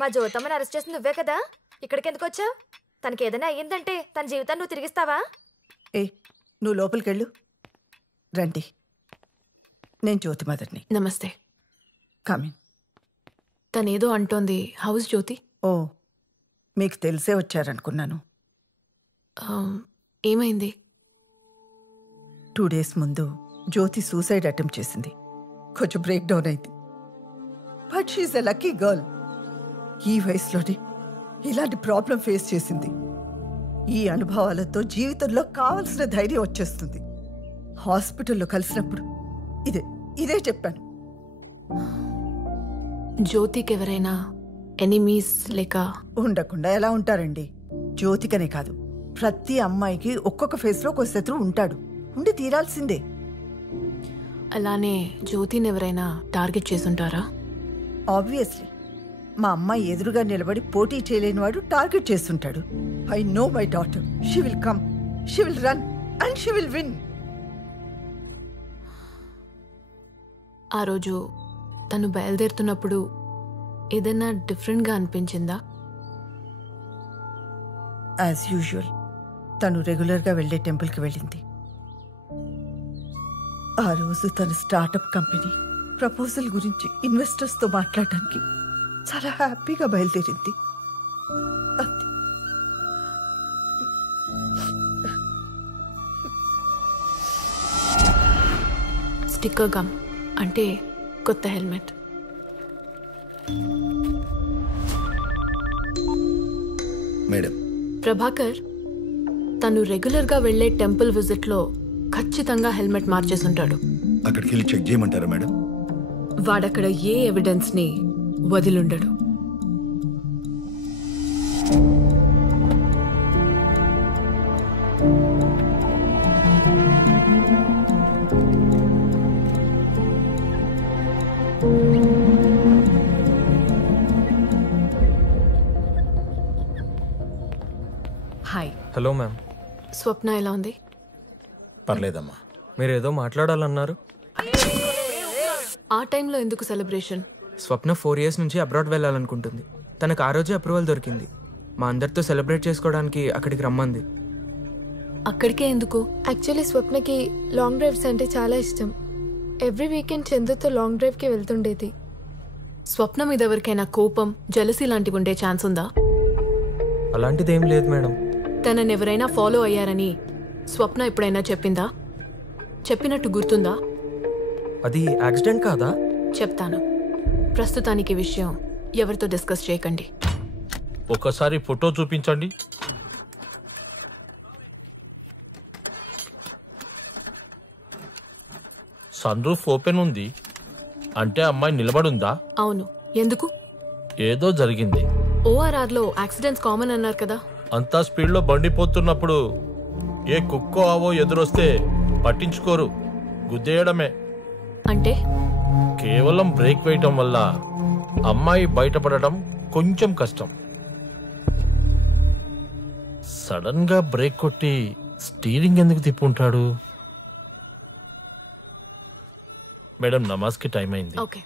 మా జ్యోతమ్మని అరెస్ట్ చేసి నువ్వే కదా, ఇక్కడికి ఎందుకు వచ్చావు? తనకి ఏదైనా అయ్యిందంటే తన జీవితాన్ని నువ్వు తిరిగిస్తావా? ఏ నువ్వు లోపలికెళ్ళు. రండి, నేను జ్యోతి మదర్ని. నమస్తే. కమిన్. తనేదో అంటోంది. హౌస్ జ్యోతి? ఓ, మీకు తెలిసే వచ్చారనుకున్నాను. ఏమైంది? 2 days ముందు జ్యోతి సూసైడ్ అటెంప్ట్ చేసింది. కొంచెం బ్రేక్ డౌన్ అయింది. But she is a lucky girl. ఈ వయసులోనే ఇలాంటి ప్రాబ్లం ఫేస్ చేసింది. ఈ అనుభవాలతో జీవితంలో కావలసిన ధైర్యం వచ్చేస్తుంది. హాస్పిటల్లో కలిసినప్పుడు ఇదే చెప్పాను. జ్యోతికి ఎవరైనా ఎనిమీస్ లేక? ఉండకుండా ఎలా ఉంటారండి? జ్యోతికనే కాదు, ప్రతి అమ్మాయికి ఒక్కొక్క ఫేస్లో ఒక శత్రువు ఉంటాడు. ఉండి తీరాల్సిందే. అలానే జ్యోతిని ఎవరైనా టార్గెట్ చేసుంటారా? ఆబ్వియస్లీ మా అమ్మాయి ఎదురుగా నిలబడి పోటీ చేయలేని వాడు టార్గెట్ చేస్తుంటాడు. I know my daughter. She will come, she will run and she will win. ఆ రోజు తను బయలుదేరుతున్నప్పుడు ఏదైనా డిఫరెంట్గా అనిపించిందా? యాజ్ యూజువల్ తను రెగ్యులర్గా వెళ్ళే టెంపుల్కి వెళ్ళింది. ఆ రోజు తన స్టార్టప్ కంపెనీ ప్రపోజల్ గురించి ఇన్వెస్టర్స్తో మాట్లాడటానికి చాలా హ్యాపీగా బయలుదేరింది. స్టిక్కర్ గమ్ అంటే కొత్త హెల్మెట్. మేడం, ప్రభాకర్ తను రెగ్యులర్గా వెళ్లే టెంపుల్ విజిట్లో ఖచ్చితంగా హెల్మెట్ మార్చేసుంటాడు. అక్కడికి వెళ్ళి చెక్ చేయమంటారా మేడం? వాడక్కడ ఏ ఎవిడెన్స్ ని వదిలుండడు. హాయ్. Hello ma'am. స్వప్న ఎలా ఉంది? పర్లేదమ్మా. మీరేదో మాట్లాడాలన్నారు. ఆ టైంలో ఎందుకు సెలబ్రేషన్? స్వప్న 4 years నుంచి అబ్రాడ్ వెళ్ళాలనుకుంటుంది. తనకు ఆ రోజే అప్రూవల్ దొరికింది. మా అందరితో సెలబ్రేట్ చేసుకోవడానికి అక్కడికి రమ్మంది. అక్కడికే ఎందుకు? యాక్చువల్లీ స్వప్నకి లాంగ్ డ్రైవ్స్ అంటే చాలా ఇష్టం. ఎవ్రీ వీకెండ్ చందుతో లాంగ్ డ్రైవ్కి వెళ్తుండేది. స్వప్న మీద ఎవరికైనా కోపం, జలసీ లాంటివి ఉండే ఛాన్స్ ఉందా? అలాంటిదేం లేదు మేడం. తనని ఎవరైనా ఫాలో అయ్యారని స్వప్న ఎప్పుడైనా చెప్పిందా? చెప్పినట్టు గుర్తుందా? అది యాక్సిడెంట్ కాదా? చెప్తాను. ప్రస్తుతానికి విషయం ఎవరితో డిస్కస్ చేయకండి. ఒకసారి ఫోటో చూపించండి. సన్ రూఫ్ ఓపెన్ ఉంది అంటే అమ్మాయి నిలబడుందా? అవును. ఎందుకు? ఏదో జరిగింది. ORRలో యాక్సిడెంట్స్ కామన్ అన్నారు కదా. అంతా స్పీడ్లో బండి పోతున్నప్పుడు ఏ కుక్కో ఆవో ఎదురొస్తే పట్టించుకోరు, గుద్దేయడమే. అంటే కేవలం బ్రేక్ వేయటం వల్ల అమ్మాయి బయటపడటం కొంచెం కష్టం. సడన్ గా బ్రేక్ కొట్టి స్టీరింగ్ ఎందుకు తిప్పుంటాడు? మేడం, నమాజ్కి టైం అయింది. ఓకే.